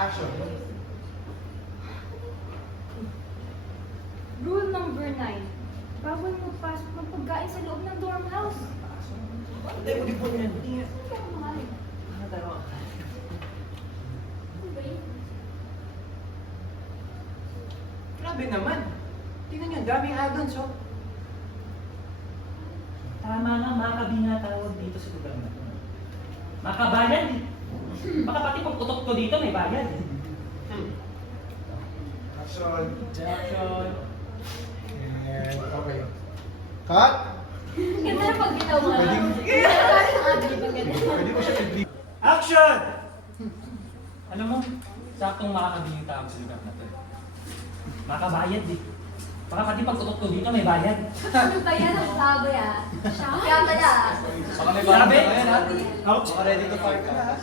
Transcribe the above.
Action. Rule number 9. Bawal magpasok ng pagkain sa loob ng dorm house. Ano tayo mo po yan? Hindi ako mahal. Ano tayo? Ano ba yun? Grabe naman. Tingnan nyo, daming add-ons, oh. Tama nga, makabinga tawag dito sa lugar na ito. Makabayad eh. Baka pati pagputok ko dito may bayad eh. Action. Action. And, okay. Cut! Ganda na pag bitaw mo. Pwedeng- Pwede mo siya i-bleep. Action! Alam mo, saktong makakabinga tawag sa lugar na ito eh. Makabayad eh. Baka pati pagputok ko dito may bayad. Ano ba yan? Ang sabi ah. Kaya pala. Baka may Grabe. bago na yan, ha? Ouch! Baka ready to fight ka na, ha?